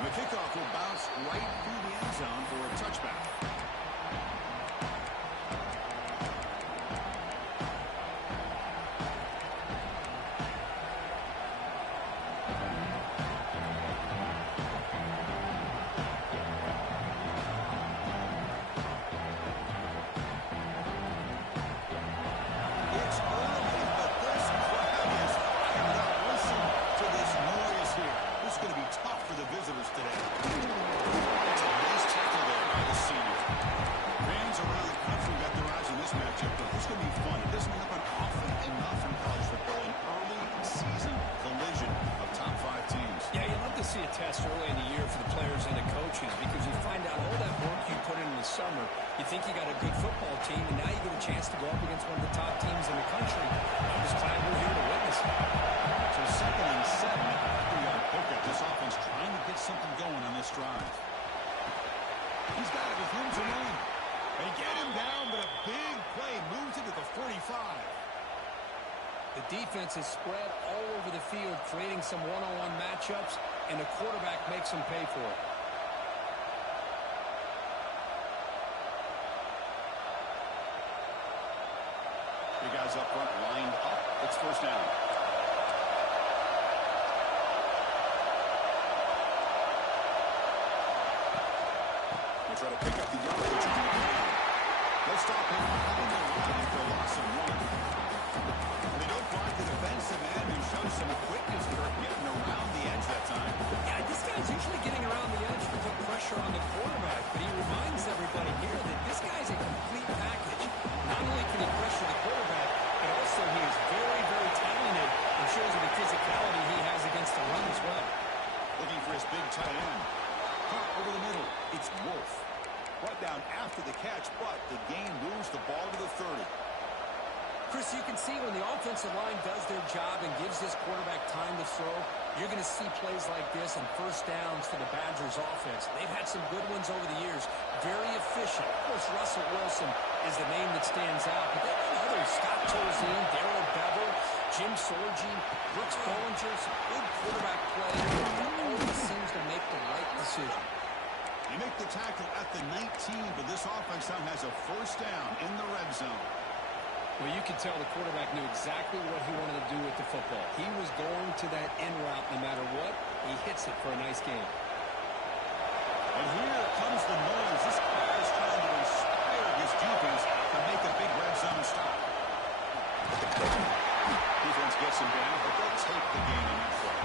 The kickoff will bounce right through the end zone for a touchback. It's early, but this crowd is fired up. Listen to this noise here. This is going to be tough for the visitors today. It's a nice tackle there by the senior. Fans around the country got their eyes on this matchup, but this is going to be fun. It doesn't happen often enough in college football, an early season collision of top 5 teams. Yeah, you love to see a test early in the year for the players and the coaches because you find out all that work you put in the summer. You think you got a good football team, and now you get a chance to go up against one of the top teams in the country. I'm just glad we're here to witness it. So 2nd and 7 at the 3-yard pickup. This offense trying to get something going on this drive. He's got it with room to run. They get him down, but a big play moves into the 45. The defense is spread all over the field, creating some one-on-one matchups, and the quarterback makes them pay for it. The guys up front lined up. It's first down. They try to pick up the yardage on the ground. They'll stop him behind the line for a loss of 1. They don't block the defensive end who shows some quickness for getting around the edge that time. Yeah, this guy's usually getting around the edge to put pressure on the quarterback, but he reminds everybody here that this guy's a complete package. Not only can he pressure the quarterback, but also he is very, very talented and shows the physicality he has against the run as well. Looking for his big tight end. Caught over the middle. It's Wolf. Brought down after the catch, but the game moves the ball to the 30. Chris, you can see when the offensive line does their job and gives this quarterback time to throw, you're going to see plays like this and first downs for the Badgers offense. They've had some good ones over the years. Very efficient. Of course, Russell Wilson is the name that stands out, but they've had others. Scott Tolzien, Darrell Bevel, Jim Sorgi, Brooks Bollinger, some good quarterback play that always seems to make the right decision. They make the tackle at the 19, but this offense now has a first down in the red zone. Well, you can tell the quarterback knew exactly what he wanted to do with the football. He was going to that end route no matter what. He hits it for a nice game. And here comes the noise. This crowd is trying to inspire his defense to make a big red zone stop. Defense gets him down, but they'll take the game on that play.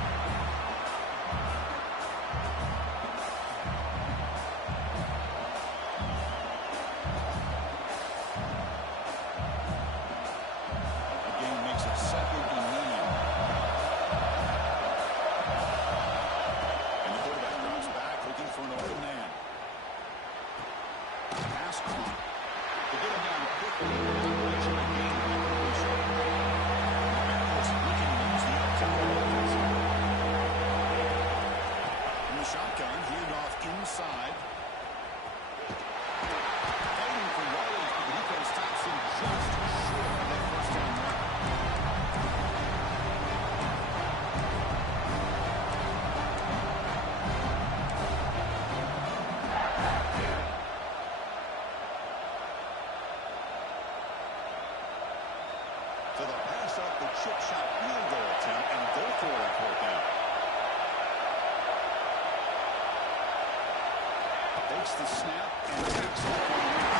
So they'll pass up the chip shot field goal attempt and go for it on 4th down. Takes the snap and takes off on the wing.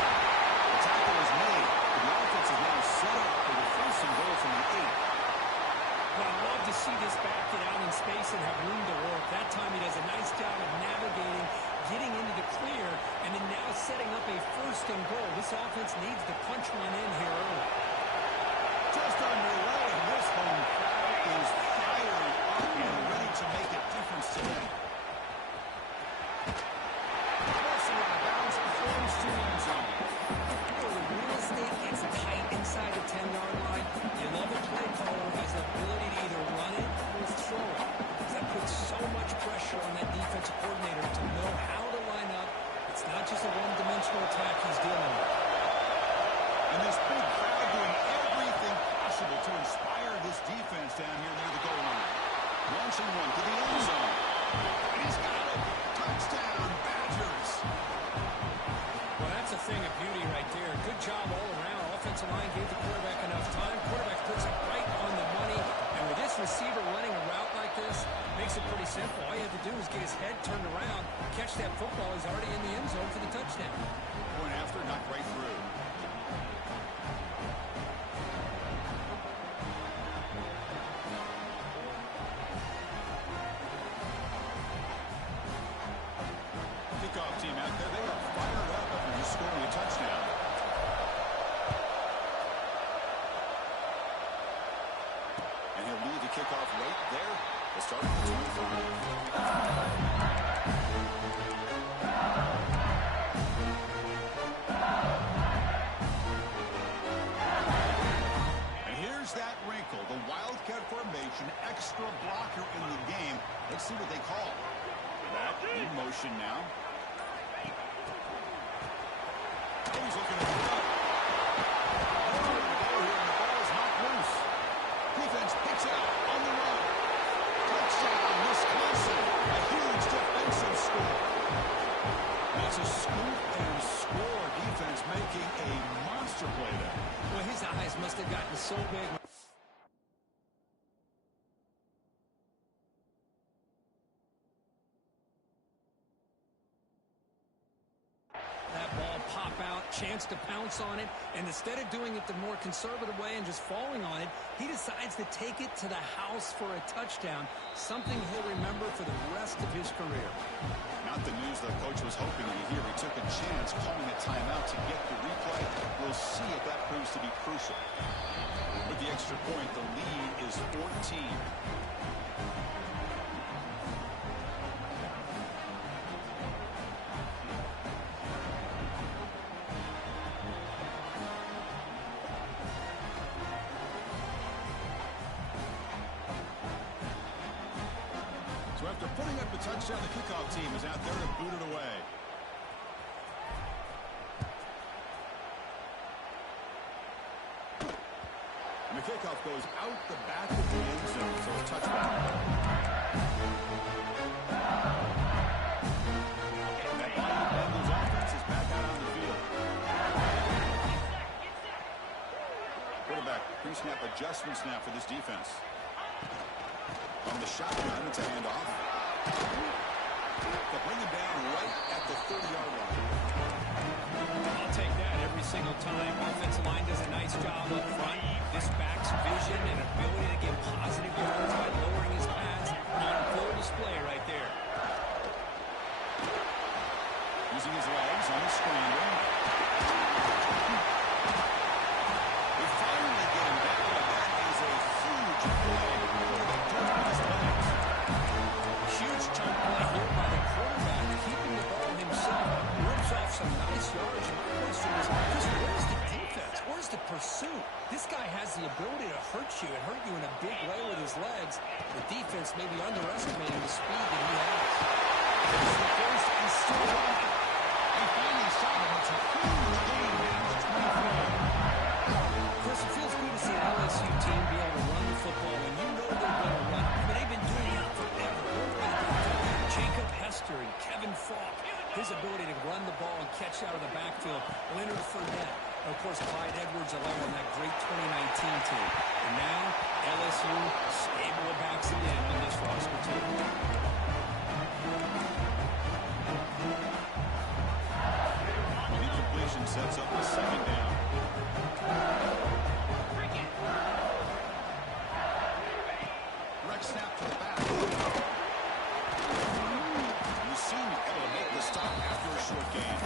The tackle is made, but the offense is now set up for the first and goal from the 8. Well, I'd love to see this back get out in space and have room to work. That time he does a nice job of navigating, getting into the clear, and then now setting up a first and goal. This offense needs to punch one in here early. Just underway, this home crowd is fired up and ready to make a difference today. Wilson out of bounds, performs to the end zone. The real estate gets tight inside the 10-yard line. You love a play caller who has the ability to either run it or throw it. That puts so much pressure launching one to the end zone. He's got it. Touchdown, Badgers. Well, that's a thing of beauty right there. Good job all around. Offensive line gave the quarterback enough time. Quarterback puts it right on the money. And with this receiver running a route like this, makes it pretty simple. All you have to do is get his head turned around, catch that football. He's already in the end zone for the touchdown. Going after, knocked right through. Kickoff team out there. They are fired up after just scoring a touchdown. And he'll lead the kickoff right there. We'll start with the 25. That wrinkle, the Wildcat formation, extra blocker in the game. Let's see what they call. That in motion now. Oh, he's looking at the top. Oh, the ball is knocked loose. Defense picks it up on the run. Touchdown, Wisconsin. A huge defensive score. That's a scoop and score. Defense making a monster play there. Well, his eyes must have gotten so big. That ball pop out, chance to pounce on it, and instead of doing it the more conservative way and just falling on it, he decides to take it to the house for a touchdown, something he'll remember for the rest of his career. Not the news the coach was hoping to hear. He took a chance calling a timeout to get the replay. We'll see if that proves to be crucial. With the extra point, the lead is 14. So after putting up the touchdown, the kickoff team is out there to boot it away. And the kickoff goes out the back of the end zone, so a touchback. And that Bengals offense is back out on the field. Quarterback pre-snap adjustments now for this defense. On the shotgun, it's a handoff. They'll bring him down right at the 30-yard line. I'll take that every single time. Offensive line does a nice job up front. This back's vision and ability to get positive yards by lowering his pads on full display right there. Using his legs on the scramble. They finally get him back, but that is a huge play. Huge chunk play here by the quarterback, keeping the ball himself, rips off some nice yards. And my question is, where's the defense? Where's the pursuit? This guy has the ability to hurt you and hurt you in a big way with his legs. The defense may be underestimating the speed that he has. There's the first and still on. They finally shot him. It's a huge game down to 24. Chris, it feels good to see an LSU team be able to run the football, and you know they're going to run. I mean, they've been doing it forever. Jacob Hester and Kevin Falk, his ability to run the ball and catch out of the backfield. Leonard Fournette, and of course Clyde Edwards-Helaire on that great 2019 team. And now LSU stable backs again on this roster too. Incompletion sets up a second down. Direct snap to the back. Mussini able to make the stop after a short gain.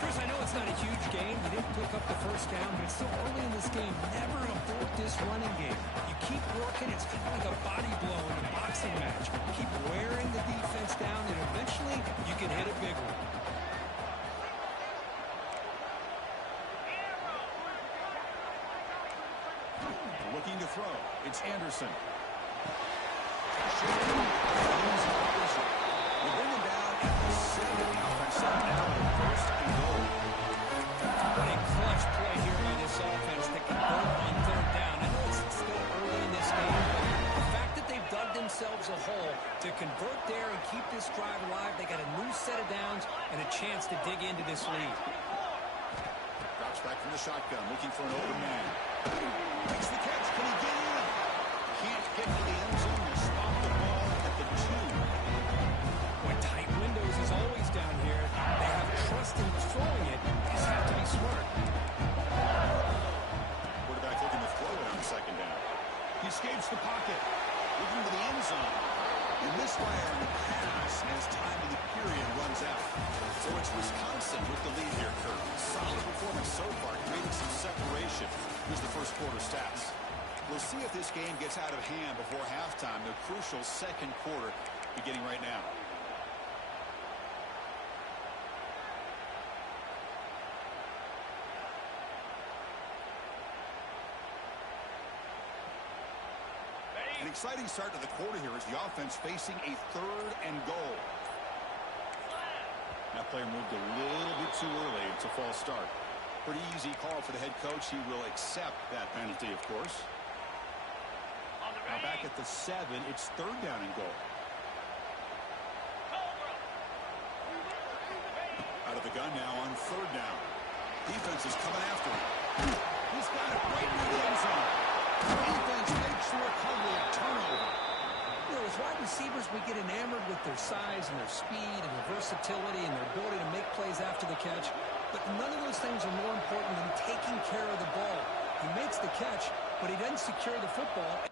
Chris, I know it's not a huge game. You didn't pick up the first down, but it's still early in this game. Never abort this running game. You keep working. It's kind of like a body blow in a boxing match. Keep wearing the defense down, and eventually you can hit a big one. Looking to throw. It's Anderson. We bring him down at the 7 offensive now in first and goal. What a clutch play here by this offense to convert on third down. I know it's still early in this game, but the fact that themselves a hole to convert there and keep this drive alive. They got a new set of downs and a chance to dig into this lead. Drops back from the shotgun, looking for an open man. Makes the catch. Can he get in? Can't get to the end zone. They stop the ball at the 2. When tight windows is always down here, they have trust in throwing it. Just have to be smart. Quarterback looking to throw it on second down. He escapes the pocket, looking to the end zone. And misfire pass as time in the period runs out. So it's Wisconsin with the lead here, Kurt. Solid performance so far, creating some separation. Here's the first quarter stats. We'll see if this game gets out of hand before halftime. The crucial second quarter beginning right now. An exciting start to the quarter here as the offense facing a 3rd and goal. That player moved a little bit too early. It's a false start. Pretty easy call for the head coach. He will accept that penalty, of course. Now back at the 7, it's 3rd down and goal. Out of the gun now on 3rd down. Defense is coming after him. He's got it right in the end zone. Defense makes the recovery, a turnover. You know, as wide receivers, we get enamored with their size and their speed and their versatility and their ability to make plays after the catch. But none of those things are more important than taking care of the ball. He makes the catch, but he doesn't secure the football.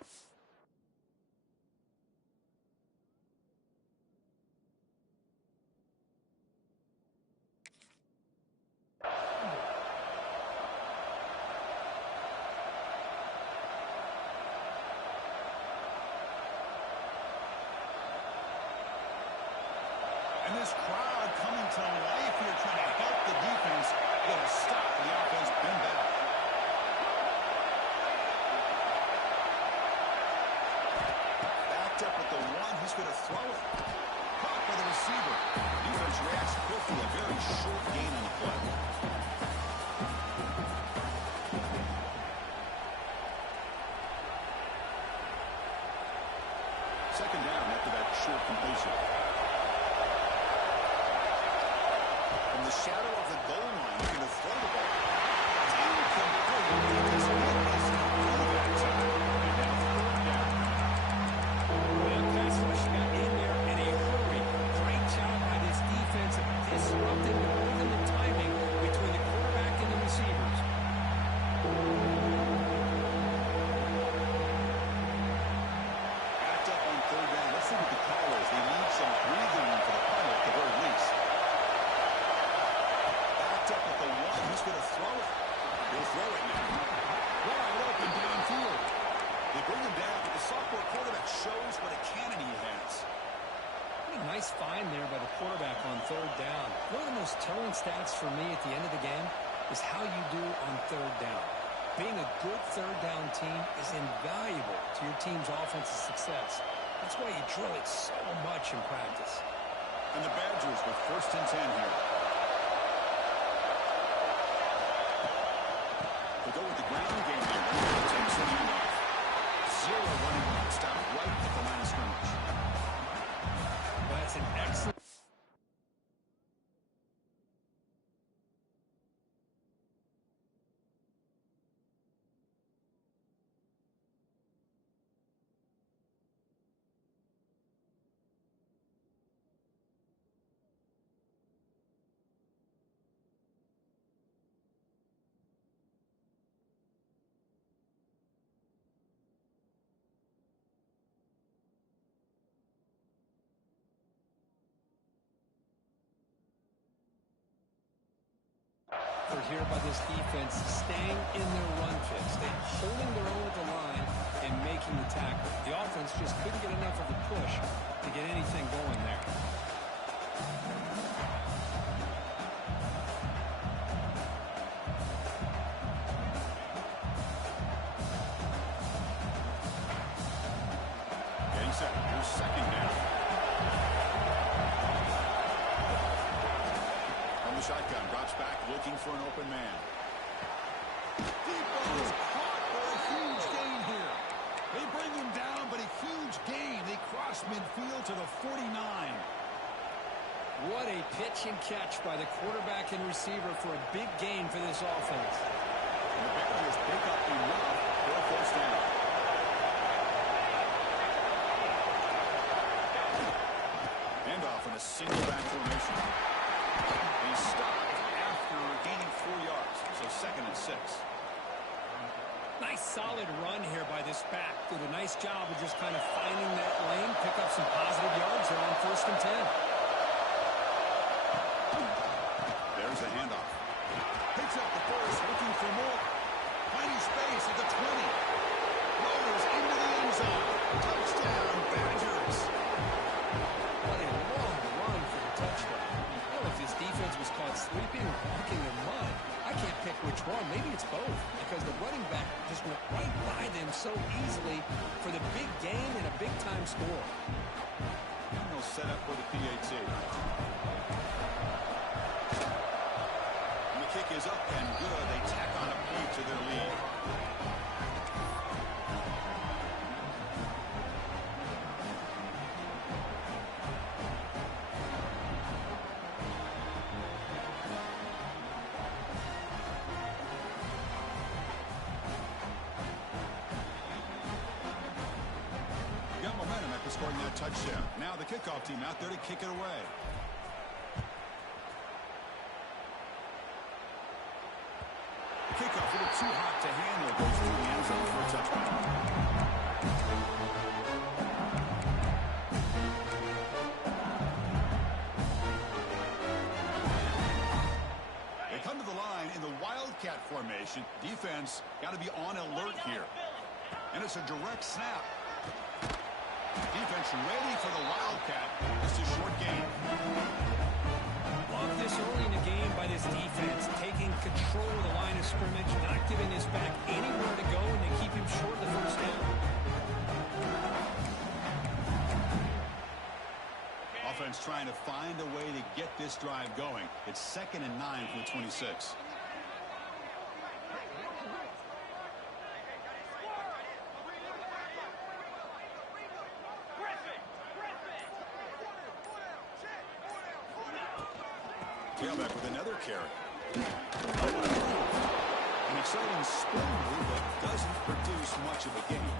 And this crowd coming to life here, trying to help the defense get a stop. The offense been back. Backed up with the 1. He's going to throw it. Caught by the receiver. Defense reacts quickly. A very short gain on the play. Second down after that short completion. From the shadow of the goal line, he's going to throw the ball. Well, pass rush got in there in a hurry. Great job by this defense of disrupting the rhythm and timing between the quarterback and the receivers. Backed up on 3rd down. Let's see what the call is. They need some breathing room for the final at the very least. Backed up at the 1. He's going to throw it. He'll throw it now. Wide open downfield. They bring him down, but the sophomore quarterback shows what a cannon he has. What a nice find there by the quarterback on 3rd down. One of the most telling stats for me at the end of the game is how you do on 3rd down. Being a good 3rd down team is invaluable to your team's offensive success. That's why you drill it so much in practice. And the Badgers with 1st and 10 here. They go with the ground game here. Takes the handoff. 0 running route. Stop right at the line of scrimmage. Well, that's an excellent. Here by this defense, staying in their run fits. They're holding their own at the line and making the tackle. The offense just couldn't get enough of a push to get anything going there. Getting set. Here's 2nd down. Shotgun drops back looking for an open man. Deep ball is caught for a huge gain here. They bring him down, but he huge gain. They cross midfield to the 49. What a pitch and catch by the quarterback and receiver for a big gain for this offense. And the Bears pick up enough for a first down. Handoff in a single back formation. He stopped after gaining 4 yards, so 2nd and 6. Nice solid run here by this back. Did a nice job of just kind of finding that lane, pick up some positive yards there on 1st and 10. There's a handoff. Picks up the first, looking for more. Finding space at the 20. Rolls into the end zone. Touchdown, Badgers. What a long run for the touchdown. I don't know if this defense was caught sleeping or walking in mud. I can't pick which one. Maybe it's both, because the running back just went right by them so easily for the big gain and a big-time score. And they'll set up for the PAT. And the kick is up and good. They tack on a point to their lead. Got momentum after scoring that touchdown. Now the kickoff team out there to kick it away. Kickoff a little too hot to handle. Goes through the end zone for a touchdown. They come to the line in the Wildcat formation. Defense got to be on alert here. And it's a direct snap. Defense ready for the Wildcat. It's a short gain. Love this early in the game by this defense, taking control of the line of scrimmage, not giving this back anywhere to go, and they keep him short of the first down. Offense trying to find a way to get this drive going. It's 2nd and 9 from the 26. Tailback with another carry. An exciting spin move, but doesn't produce much of a gain.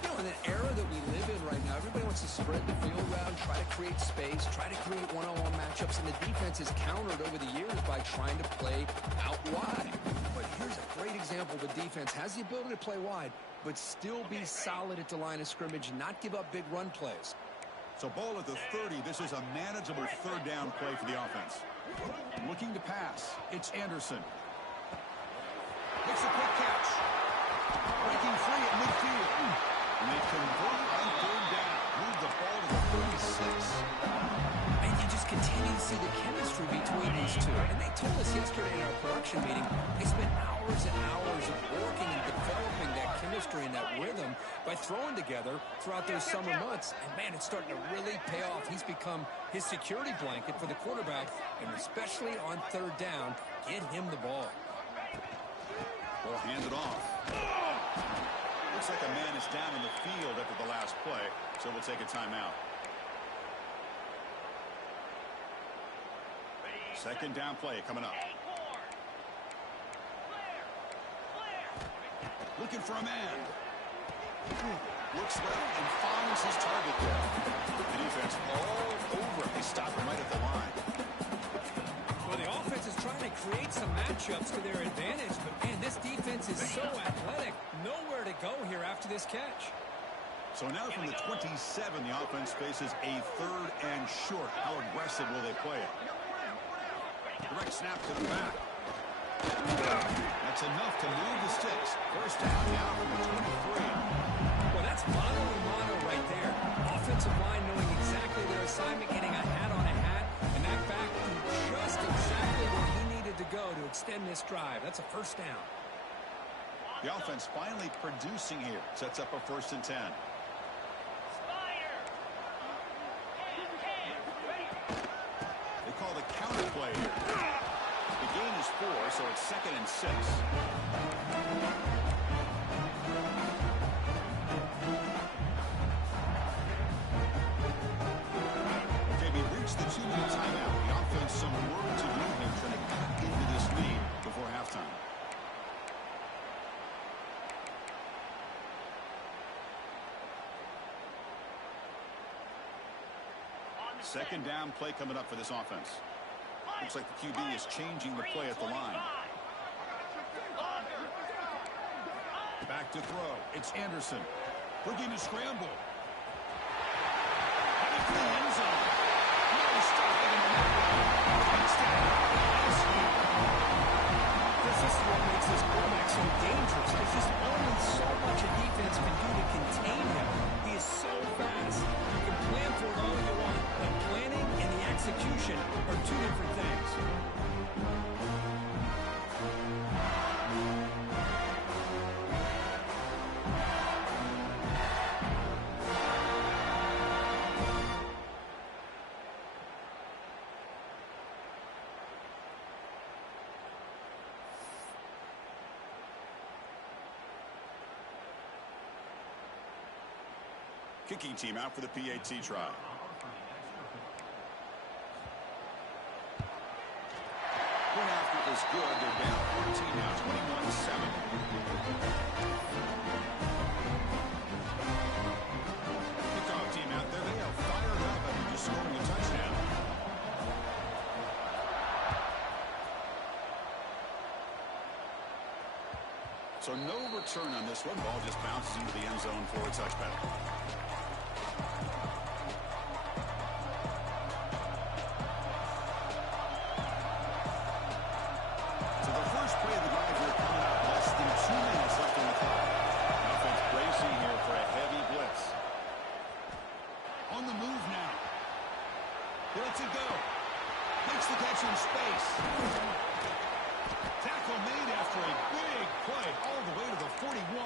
You know, in an era that we live in right now, everybody wants to spread the field around, try to create space, try to create one-on-one matchups, and the defense has countered over the years by trying to play out wide. But here's a great example. The defense has the ability to play wide, but still be solid at the line of scrimmage, not give up big run plays. So ball at the 30. This is a manageable 3rd down play for the offense. Looking to pass. It's Anderson. Makes a quick catch. Breaking free at midfield. And they convert on 3rd down. Move the ball to the 36. And you just continue to see the chemistry between these two. And they told us yesterday in our production meeting, they spent hours and hours of working and developing that chemistry and that rhythm by throwing together throughout those summer months. And, man, it's starting to really pay off. He's become his security blanket for the quarterback, and especially on 3rd down, get him the ball. Ball handed off. Looks like a man is down in the field after the last play, so we'll take a timeout. 2nd down play coming up. Looking for a man. Looks left and finds his target there. The defense all over him. They stop him right at the line. Well, the offense is trying to create some matchups to their advantage, but, man, this defense is so athletic. Nowhere to go here after this catch. So now from the 27, the offense faces a 3rd and short. How aggressive will they play it? Direct snap to the back. That's enough to move the sticks. First down now from the 23. Well, that's mano a mano right there. Offensive line knowing exactly their assignment, getting a hat on a hat, and that back threw just exactly where he needed to go to extend this drive. That's a first down. The offense finally producing here. Sets up a 1st and 10. They call the counter play here. The gain is 4, so it's 2nd and 6. Second down play coming up for this offense. Looks like the QB is changing the play at the line. Back to throw. It's Anderson. Looking to scramble. Headed for the end zone. No stopping in the middle. Touchdown. This is what makes this quarterback so dangerous. There's just only so much a defense can do to contain him. He is so fast. You can plan for it all you want. The planning and the execution are two different things. Kicking team out for the PAT try. Point after is good. They're down 14 now, 21-7. Kickoff team out there. They are fired up after just scoring a touchdown. So no return on this one. Ball just bounces into the end zone for a touchback. So the first play of the drive here coming up. Less than 2 minutes left on the clock. Offense bracing here for a heavy blitz. On the move now. He lets it go. Makes the catch in space. Tackle made after a big play all the way to the 41.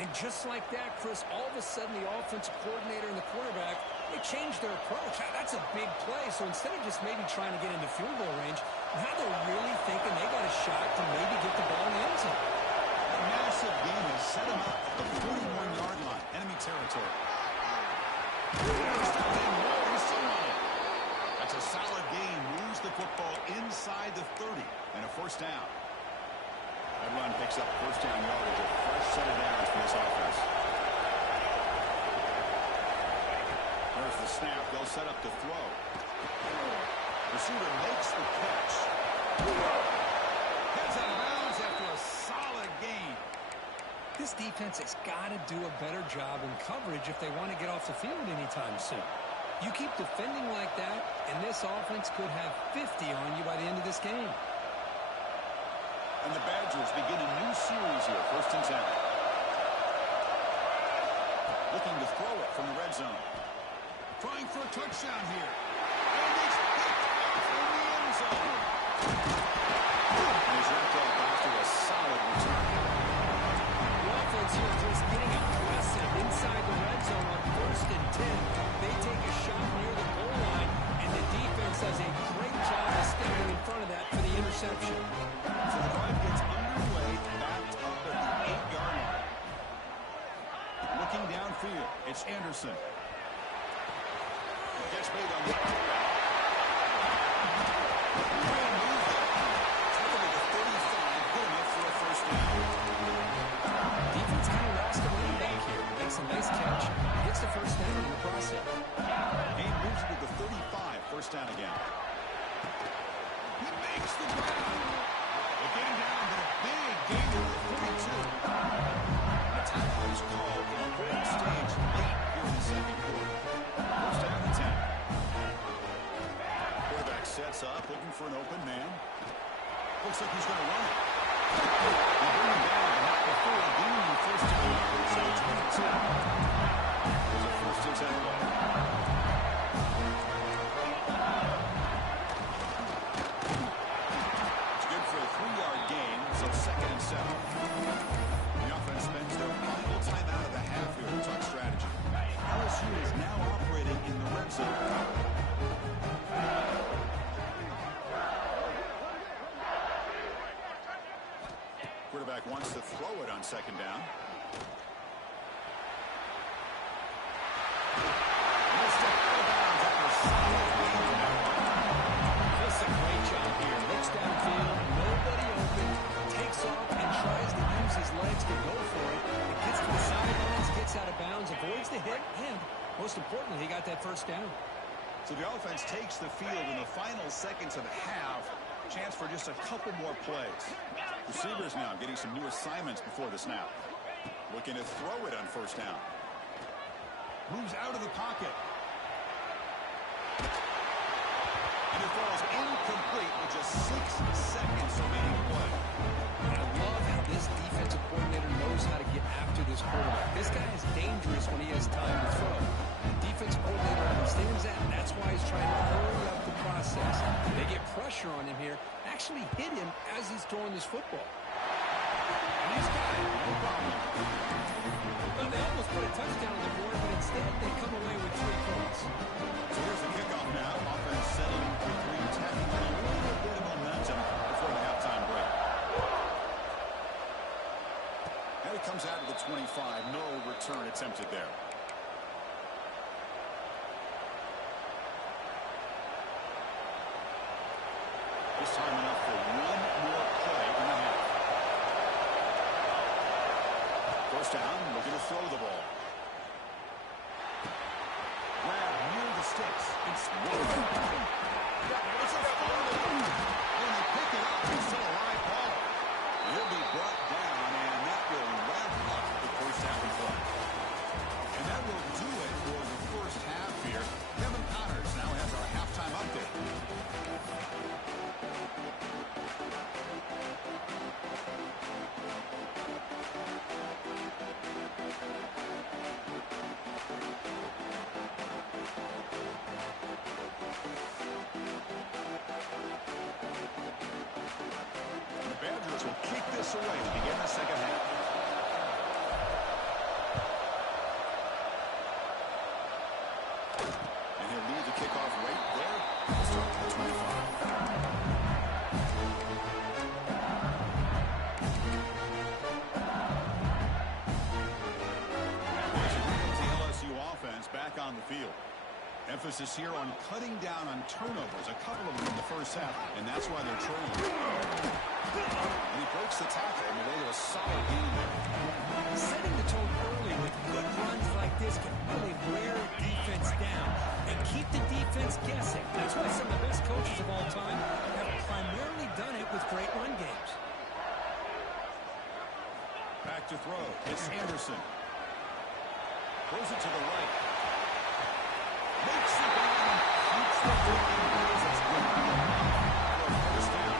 And just like that, Chris, all of a sudden the offensive coordinator and the quarterback, they changed their approach. That's a big play. So instead of just maybe trying to get into field goal range, now they're really thinking they got a shot to maybe get the ball in the end zone. A massive gain has set them up at the 41-yard line. Enemy territory. He's still on it. That's a solid gain. Moves the football inside the 30 and a first down. That run picks up first down yardage. A fresh set of downs for this offense. There's the snap. They'll set up to throw. Receiver makes the catch. Heads out of bounds after a solid gain. This defense has got to do a better job in coverage if they want to get off the field anytime soon. You keep defending like that, and this offense could have 50 on you by the end of this game. And the Badgers begin a new series here, 1st and 10. Looking to throw it from the red zone. Trying for a touchdown here. And he's picked off in the end zone. And he's wrapped up after a solid return. The offense here just getting aggressive inside the red zone on 1st and 10. They take a shot near the goal line, and the defense does a great job of stepping in front of that for the interception. So the drive gets underway, backed up at the 8-yard line. Looking downfield, it's Anderson. Catch made on the quarterback. Great move there. Took him to the 35, good enough for a first down. Defense kind of lost a running back here. Makes a nice catch. Gets the first down in the process. Game moves it to the 35, first down again. He makes the grab. They get him down to the big gain to the 42. A tackle is called in the red stage late here in the second quarter. First down and 10. Quarterback sets up, looking for an open man. Looks like he's going to run it. They bring him down, but not before a gain on first down. So 22. There's a first and 10 ball. It's good for a 3-yard gain, so 2nd and 7. The offense spends their final time out of the half here to talk strategy. LSU is now operating in the red zone. Quarterback wants to throw it on 2nd down. Missed it out of bounds after a solid gain on that one. Does a great job here. Looks downfield, nobody open, takes off and tries to use his legs to go for it. It gets to the sidelines, gets out of bounds, avoids the hit, and most importantly, he got that first down. So the offense takes the field in the final seconds of the half. Chance for just a couple more plays. Receivers now getting some new assignments before the snap. Looking to throw it on first down. Moves out of the pocket. And it falls incomplete with just 6 seconds remaining to play. I love how this defensive coordinator knows how to get after this quarterback. This guy is dangerous when he has time to throw. The defensive coordinator understands that, and that's why he's trying to hurry up the process. They get pressure on him here, actually hit him as he's throwing this football. And he's got it, no problem. Well, they almost put a touchdown on the board, but instead they come away with 3 points. So here's the kickoff now. Offense settling quickly, attacking with a little bit of momentum before the halftime break. Now he comes out of the 25. No return attempted there. Just time enough for one more play in the half. First down, looking to throw the ball. Grab near the sticks. It's a fumble. When they pick it up, it's still a live ball. He'll be brought down, and that will wrap up the first half of play. And that will do it for the first half here. Kevin Connors now has our halftime update. The Badgers will kick this away to begin the second half. And he'll lead the kickoff right there. We'll start at the 25. The LSU offense back on the field. Emphasis here on cutting down on turnovers, a couple of them in the first half, and that's why they're trailing. And he breaks the tackle on the way to a solid game there. Setting the tone early with good runs like this can really wear defense down and keep the defense guessing. That's why some of the best coaches of all time have primarily done it with great run games. Back to throw. It's Anderson. Throws it to the right. Makes the run. Keeps the ball. It's good. First down.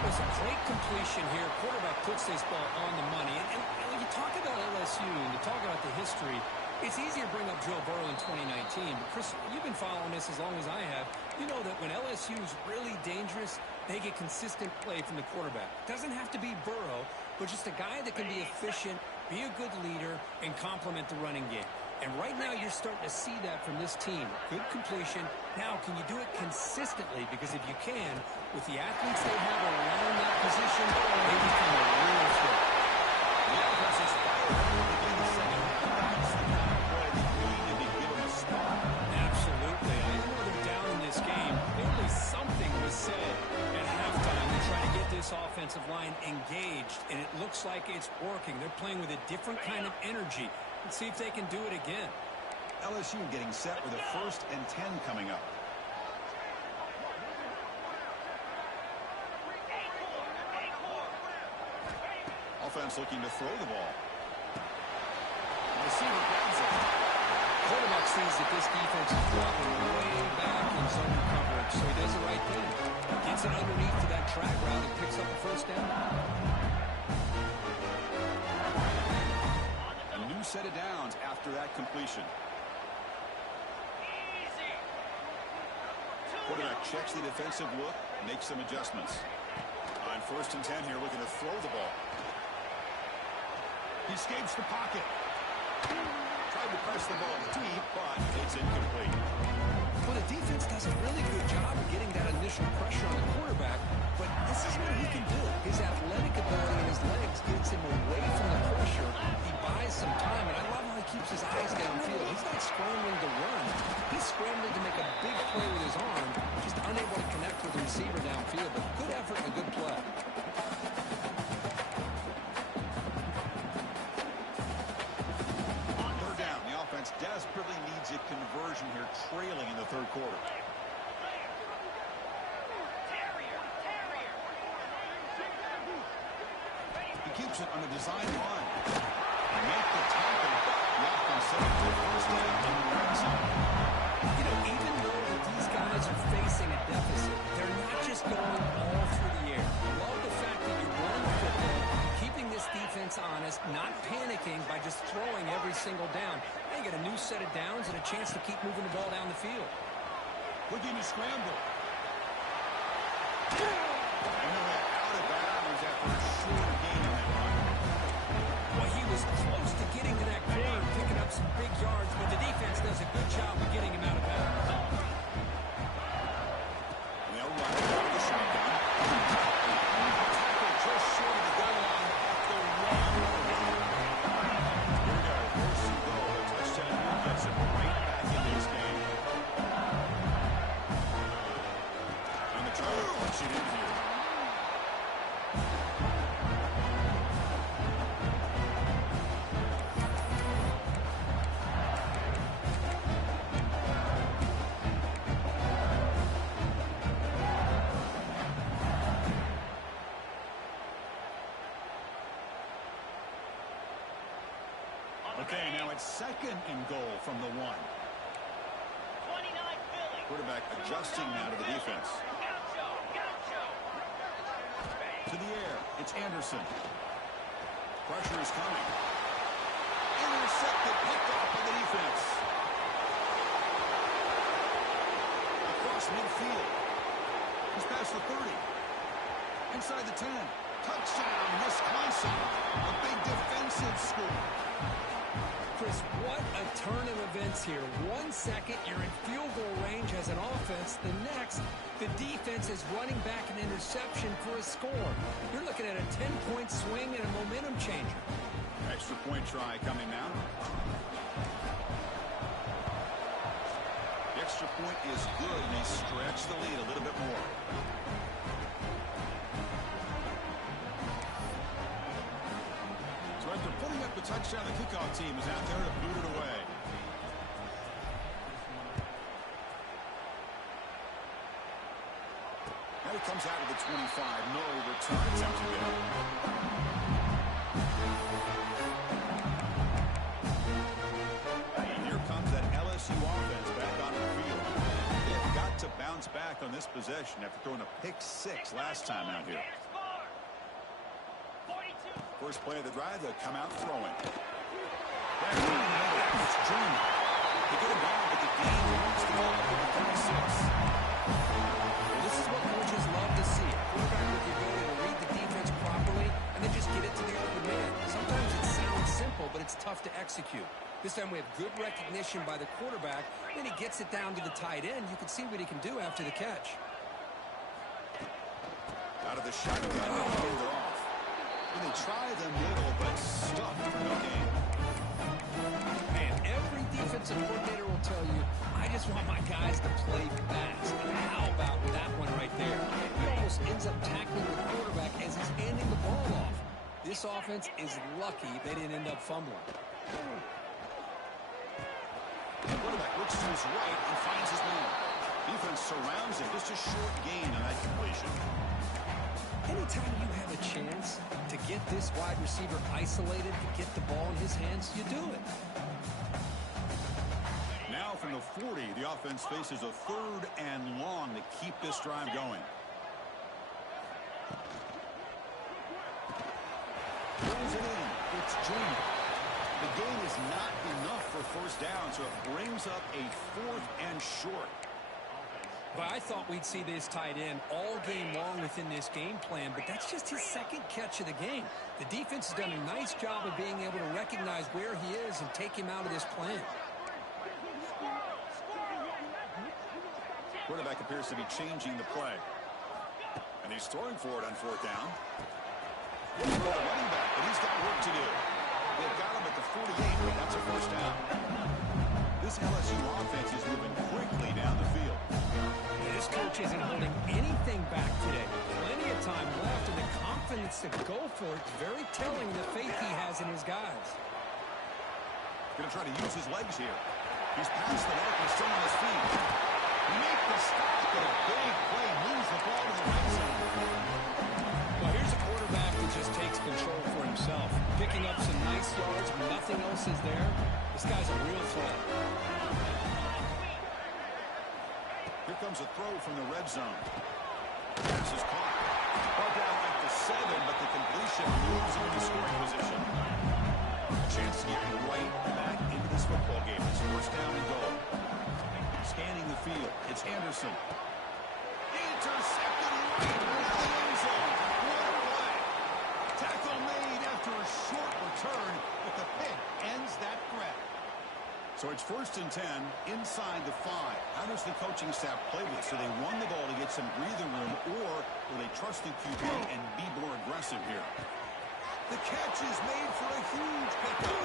There's a great completion here. Quarterback puts this ball on the money. And when you talk about LSU and you talk about the history, it's easy to bring up Joe Burrow in 2019. But Chris, you've been following this as long as I have. You know that when LSU is really dangerous, they get consistent play from the quarterback. Doesn't have to be Burrow, but just a guy that can be efficient, be a good leader, and complement the running game. And right now you're starting to see that from this team. Good completion. Now, can you do it consistently? Because if you can, with the athletes they have around that position, they become a real threat. The offense is fired up to begin the second half. That's the kind of play that you need to give them a spot. Absolutely. I know they're down in this game. Clearly something was said at halftime to try to get this offensive line engaged, and it looks like it's working. They're playing with a different kind of energy. Let's see if they can do it again. LSU getting set with a 1st and 10 coming up. Offense looking to throw the ball. The receiver grabs it. Quarterback sees that this defense is dropping way back in zone coverage, so he does the right thing. Gets it underneath to that track route and picks up a first down. A new set of downs after that completion. Quarterback checks the defensive look, makes some adjustments. On 1st and 10 here, looking to throw the ball. He escapes the pocket. Tried to press the ball deep, but it's incomplete. Well, the defense does a really good job of getting that initial pressure on the quarterback, but this is what he can do. His athletic ability and his legs gets him away from the pressure. He buys some time, and I love how he keeps his eyes downfield. He's not scrambling to run. He's scrambling to make a big play with his arm, just unable to connect with the receiver downfield, but good effort and a good play. keeps it on a design run. And make the tackle. The offense set up for first down in the red zone. You know, even though that these guys are facing a deficit, they're not just going all through the air. I love the fact that you're running the football, keeping this defense honest, not panicking by just throwing every single down. Now you get a new set of downs and a chance to keep moving the ball down the field. Looking to scramble. And they're out of bounds after a short gain on that run. Well, he was close to getting to that corner, picking up some big yards, but the defense does a good job of getting him out of bounds. And they'll run it out of the shotgun. Tackle just short of the goal line off the wrong line. Here we go. First and goal. A touchdown here gets him right back into this game. And the try to punch it in here. Okay, now it's second and goal from the 1. 29 Philly. Quarterback adjusting now to the defense. To the air, it's Anderson. Pressure is coming. Intercepted, picked off by the defense. Across midfield. He's past the 30. Inside the 10. Touchdown, Wisconsin. A big defensive score. Chris, what a turn of events here. 1 second, you're in field goal range as an offense. The next, the defense is running back an interception for a score. You're looking at a 10-point swing and a momentum changer. Extra point try coming now. The extra point is good, and they stretch the lead a little bit more. So after putting up the touchdown, the kickoff team is out there to boot it away. Now he comes out of the 25. No return attempt again. And here comes that LSU offense back onto the field. They've got to bounce back on this possession after throwing a pick-6 last time out here. First play of the drive, they'll come out throwing. It's Junior. They get him down, but the game moves the ball up to the 36. Well, this is what coaches love to see. A quarterback with the ability to read the defense properly and then just get it to the open man. Sometimes it sounds simple, but it's tough to execute. This time we have good recognition by the quarterback, then he gets it down to the tight end. You can see what he can do after the catch. Out of the shotgun, they hand it off. And they try the middle, but stuffed for no gain. Man, every defensive coordinator will tell you, I just want my guys to play fast. How about that one right there? He almost ends up tackling the quarterback as he's handing the ball off. This offense is lucky they didn't end up fumbling. The quarterback looks to his right and finds his man. Defense surrounds him. Just a short gain on that completion. Anytime you have a chance to get this wide receiver isolated, to get the ball in his hands, you do it. Now from the 40, the offense faces a 3rd and long to keep this drive going. Throws it in. It's Junior. The gain is not enough for first down, so it brings up a 4th and short. But I thought we'd see this tight end all game long within this game plan, but that's just his 2nd catch of the game. The defense has done a nice job of being able to recognize where he is and take him out of this plan. Quarterback appears to be changing the play. And he's throwing for it on 4th down. He's for the running back, but he's got work to do. They've got him at the 48, but that's a first down. This LSU offense is moving quickly down the field. This coach isn't holding anything back today. Plenty of time left, and the confidence to go for it is very telling the faith he has in his guys. Going to try to use his legs here. He's past the mark and still on his feet. Make the stop, but a big play moves the ball to the right side. Well, here's a quarterback that just takes control for himself. nice yards, nothing else is there. This guy's a real threat. Here comes a throw from the red zone. Pass is caught. Ball down at the 7, but the completion moves him into scoring position. A chance to get right back into this football game. It's first down and goal. Scanning the field. It's Anderson. Intercepted right into the end zone. What a play. Tackle made after a short return, but the pick ends that threat. So it's first and 10 inside the 5. How does the coaching staff play this? Do they run the ball to get some breathing room, or will they trust the QB and be more aggressive here? The catch is made for a huge pickup.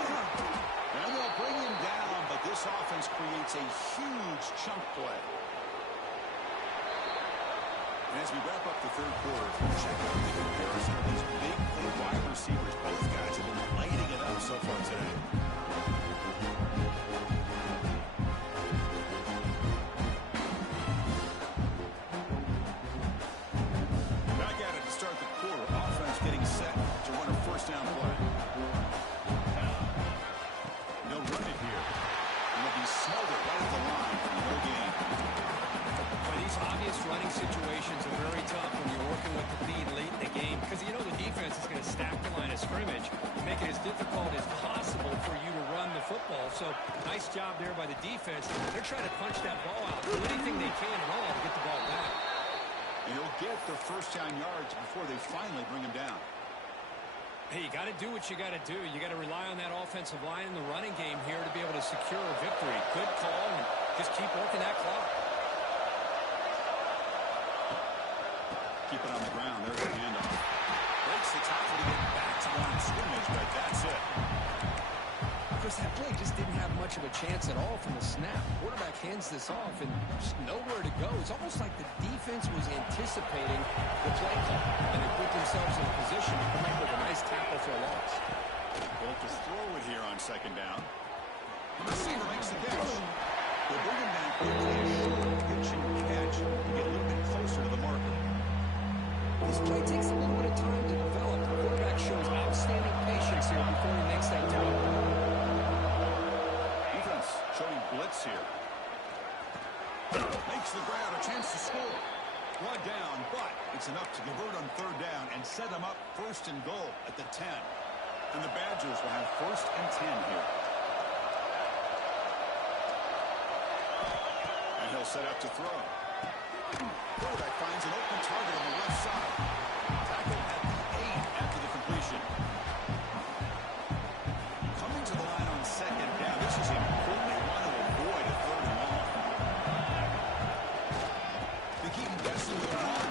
And they'll bring him down, but this offense creates a huge chunk play. And as we wrap up the third quarter, check out the comparison of these big play wide receivers. Both guys have been lighting it up so far today. Back at it to start the quarter. Offense getting set to run a first down play. They'll run it here. And they'll be smothered right at the line for no gain. Well, these obvious running situations are very tough when you're working with the lead late in the game, because you know the defense is going to stack the line of scrimmage, make it as difficult as possible for you to run the football. So nice job there by the defense. They're trying to punch that ball out, do anything they can at all to get the ball back. And he'll get the first down yards before they finally bring him down. Hey, you got to do what you got to do. You got to rely on that offensive line in the running game here to be able to secure a victory. Good call, and just keep working that clock. Keep it on the ground. There's the handoff. Breaks the tackle to get back to the line of scrimmage, but that's it. Because that play just didn't have much of a chance at all from the snap. Quarterback hands this off and just nowhere to go. It's almost like the defense was anticipating the play call, and they put themselves in a position to come up with a nice tackle for a loss. Well, to throw it here on second down. The receiver makes the catch. They bring him down quickly. A short pitch and catch to get a little bit closer to the marker. This play takes a little bit of time to develop. The quarterback shows outstanding patience here before he makes that throw. Defense showing blitz here. Makes the grab, a chance to score. One down, but it's enough to convert on third down and set them up first and goal at the 10. And the Badgers will have first and 10 here. And he'll set up to throw. Quarterback finds an open target on the left side. Tackle at the 8 after the completion. Coming to the line on second down. This is important. They want to avoid a third and long. They keep him guessing with a run.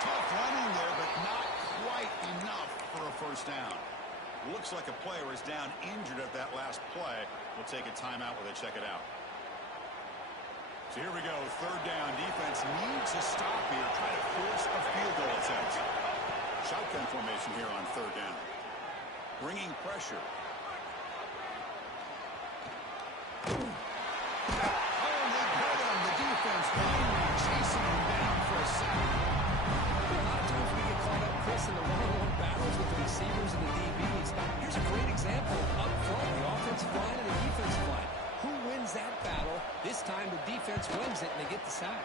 Tough running there, but not quite enough for a first down. Looks like a player is down injured at that last play. We'll take a timeout while they check it out. So here we go, third down. Defense needs a stop here. Try to force a field goal attempt. Shotgun formation here on third down. Bringing pressure. Oh, they got him. The defense finally chasing him down for a sack. A lot of times we get caught up, Chris, in the one-on-one battles with the receivers and the DBs. Here's a great example up front, the offensive line and the defensive line. Who wins that battle? This time the defense wins it and they get the sack.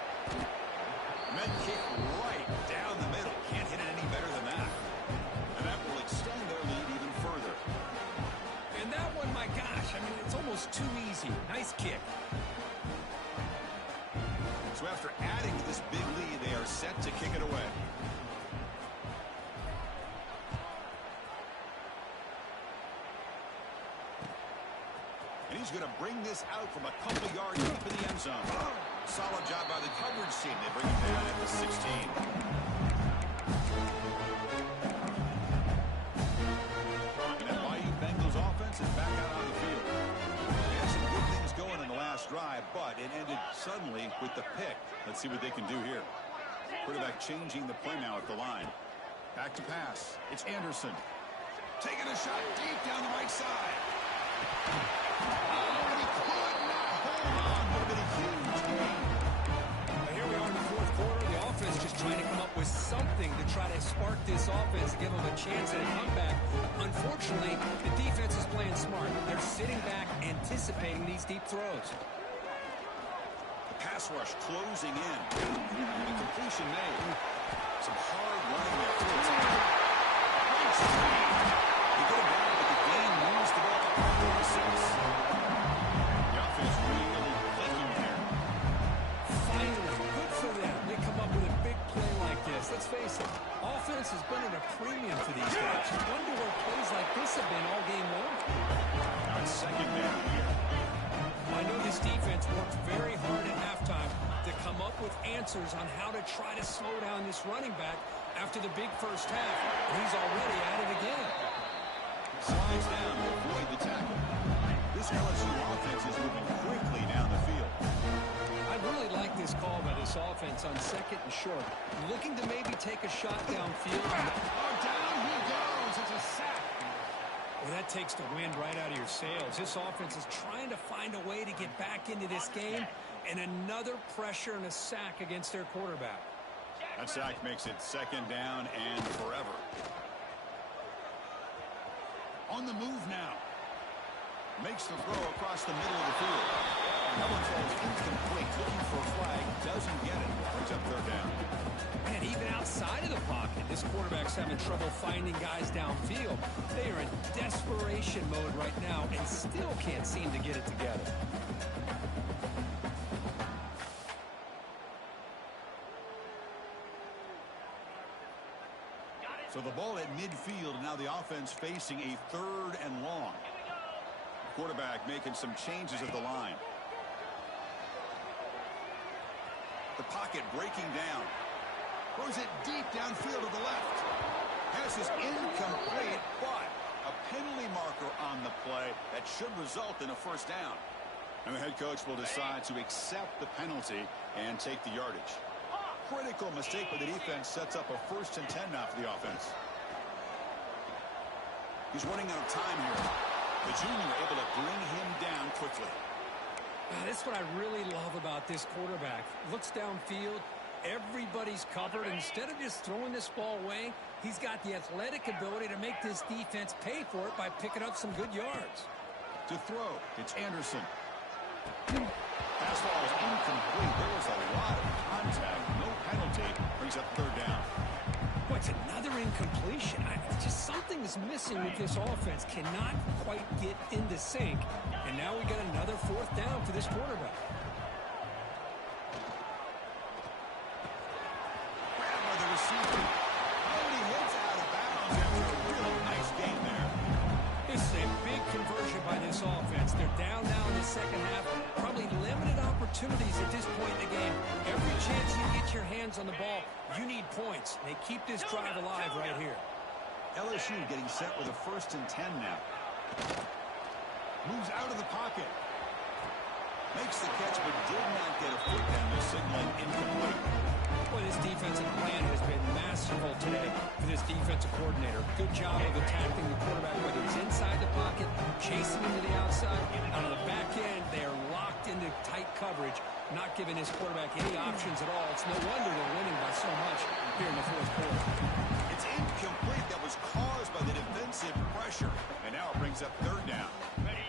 Med kick right down the middle. Can't hit it any better than that. And that will extend their lead even further. And that one, my gosh, I mean, it's almost too easy. Nice kick. So after adding to this big lead, they are set to kick it away. And he's going to bring this out from a couple yards deep in the end zone. Solid job by the coverage team. They bring it down at the 16. And that Bayou Bengals offense is back out on the field. They had some good things going in the last drive, but it ended suddenly with the pick. Let's see what they can do here. Quarterback changing the play now at the line. Back to pass. It's Anderson. Taking a shot deep down the right side. Oh, and he could not hold on. Would have been a huge gain. Now here we are in the fourth quarter. The offense just trying to come up with something to try to spark this offense, give them a chance at a comeback. Unfortunately, anticipating these deep throws. The pass rush closing in. The completion made. Some hard running there. You go down, but the gain moves the ball up 46. The offense really clicking here. Finally, good for them. They come up with a big play like this. Let's face it, offense has been at a premium for these guys. You wonder where plays like this have been all game long. Now it's second down here. I know this defense worked very hard at halftime to come up with answers on how to try to slow down this running back after the big first half. He's already at it again. Slides down to avoid the tackle. This LSU offense is moving quickly down the field. I really like this call by this offense on second and short. Looking to maybe take a shot downfield. Oh, down he goes. It's a sack. Well, that takes the wind right out of your sails. This offense is trying to find a way to get back into this game, and another pressure and a sack against their quarterback. That sack makes it second down and forever. On the move now. Makes the throw across the middle of the field. That one falls incomplete. Looking for a flag. Doesn't get it. Brings up third down. And even outside of the pocket, this quarterback's having trouble finding guys downfield. They are in desperation mode right now and still can't seem to get it together. So the ball at midfield, and now the offense facing a third and long. Quarterback making some changes at the line. The pocket breaking down. Throws it deep downfield to the left. Pass is incomplete, but a penalty marker on the play that should result in a first down. And the head coach will decide to accept the penalty and take the yardage. Critical mistake by the defense sets up a 1st and 10 now for the offense. He's running out of time here. The junior able to bring him down quickly. This is what I really love about this quarterback. Looks downfield. Everybody's covered. Instead of just throwing this ball away, he's got the athletic ability to make this defense pay for it by picking up some good yards. To throw, it's Anderson. Pass ball is incomplete. There was a lot of contact. No penalty. Brings up third down. Boy, it's another incompletion. Just something's missing with this offense. Cannot quite get into sync. And now we got another 4th down for this quarterback. Grabbed by the receiver. Only hits out of bounds after a really nice game there. This is a big conversion by this offense. They're down now in the second half. Probably limited opportunities at this point in the game. Every chance you get your hands on the ball, you need points. They keep this drive alive right here. LSU getting set with a 1st and 10 now. Moves out of the pocket. Makes the catch, but did not get a foot down. They're signaling incomplete. Boy, this defensive plan has been masterful today for this defensive coordinator. Good job of attacking the quarterback, whether it's inside the pocket, chasing him to the outside. On the back end, they are locked into tight coverage, not giving his quarterback any options at all. It's no wonder they're winning by so much here in the 4th quarter. It's incomplete. That was caused by the defensive pressure. And now it brings up third down.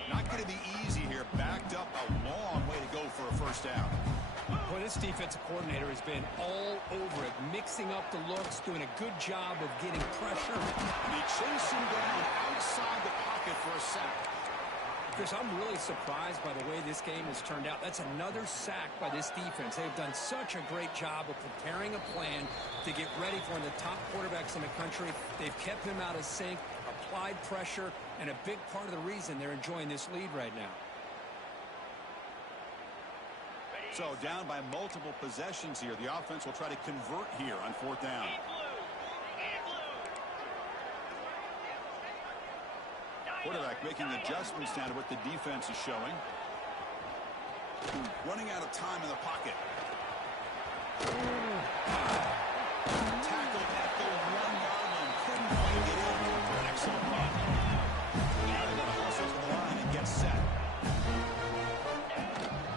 Not going to be easy here. Backed up a long way to go for a first down. Boy, this defensive coordinator has been all over it, mixing up the looks, doing a good job of getting pressure. And he chased him down outside the pocket for a sack. Chris, I'm really surprised by the way this game has turned out. That's another sack by this defense. They've done such a great job of preparing a plan to get ready for one of the top quarterbacks in the country. They've kept him out of sync, applied pressure, and a big part of the reason they're enjoying this lead right now. So down by multiple possessions here. The offense will try to convert here on 4th down. Quarterback making adjustments now to what the defense is showing. Running out of time in the pocket. Tackled at the 1-yard line. Couldn't quite get in for an excellent run. Now they're going to hustle to the line and get set.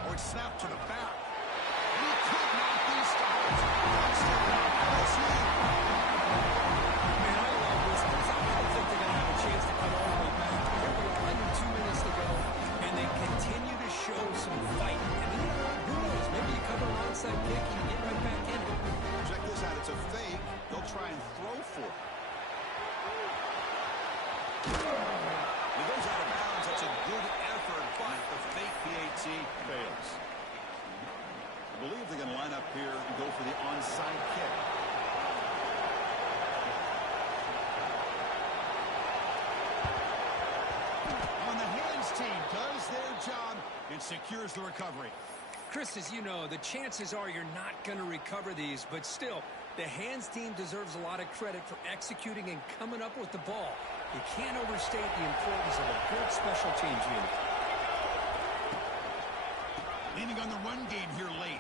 Or it's snapped to the back. He could not be stopped. LSU. Man, I love this because I don't think they're going to have a chance to come all the way back. Here we are, under 2 minutes to go, and they can secures the recovery. Chris, as you know, the chances are you're not going to recover these, but still, the hands team deserves a lot of credit for executing and coming up with the ball. You can't overstate the importance of a good special teams unit. Leaning on the run game here late.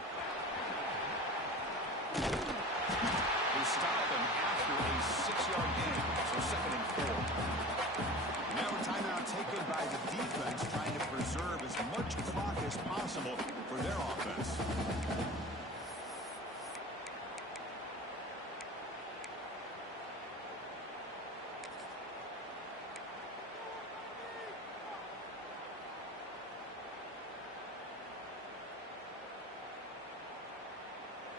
They stop him after a 6-yard gain, so 2nd and 4. Now a timeout taken by the defense, trying to preserve as much clock as possible for their offense.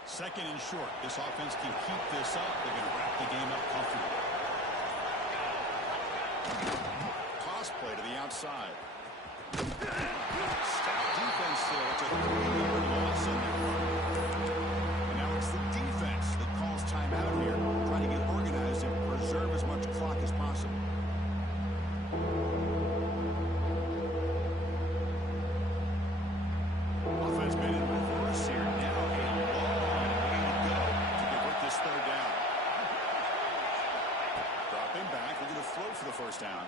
Second and short. This offense can keep this up. They're going to wrap the game up comfortably. Toss play to the outside. Stout defense there. It's a 3-yard loss in there. And now it's the defense that calls timeout here, trying to get organized and preserve as much clock as possible. Offense made it reverse here. Now a long way to go to convert this 3rd down. Dropping back, we're going to throw for the 1st down.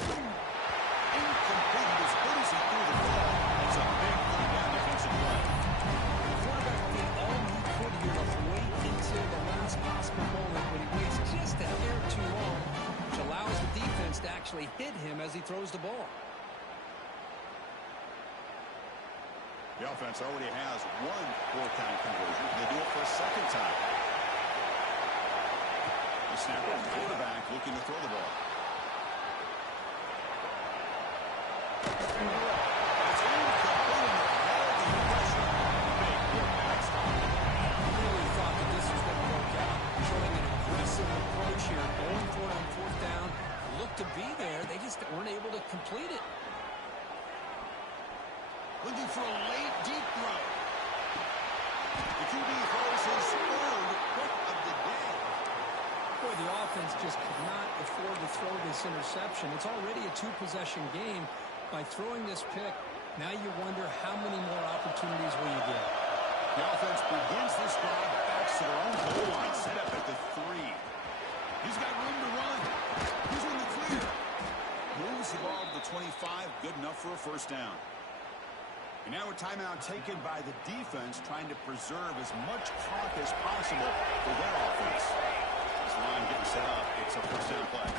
And completed as good as he threw the ball. That's a big 3rd down defensive play. The quarterback did all he could here to wait until the last possible moment when he waits just a hair too long, which allows the defense to actually hit him as he throws the ball. The offense already has one 4-count conversion. They do it for a 2nd time. The snapper and quarterback looking to throw the ball. That's incomplete. The pressure. Big quarterback stop. Really thought that this was going to work out. Showing an aggressive approach here, going for it on 4th down. Looked to be there. They just weren't able to complete it. Looking for a late deep throw. The QB throws his 3rd pick of the day. Boy, the offense just could not afford to throw this interception. It's already a 2-possession game. By throwing this pick, now you wonder how many more opportunities will you get. The offense begins this drive back to their own goal line, set up at the 3. He's got room to run. He's in the clear. Moves the ball to the 25, good enough for a 1st down. And now a timeout taken by the defense, trying to preserve as much clock as possible for their offense. This line getting set up. It's a 1st down play.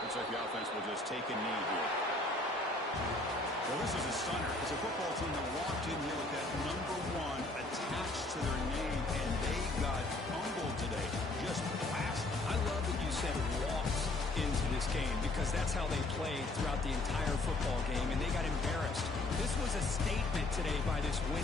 Looks like the offense will just take a knee here. Well, this is a stunner. It's a football team that walked in here with that number 1 attached to their name, and they got humbled today. Just blasted. I love that you said walked into this game because that's how they played throughout the entire football game, and they got embarrassed. This was a statement today by this winning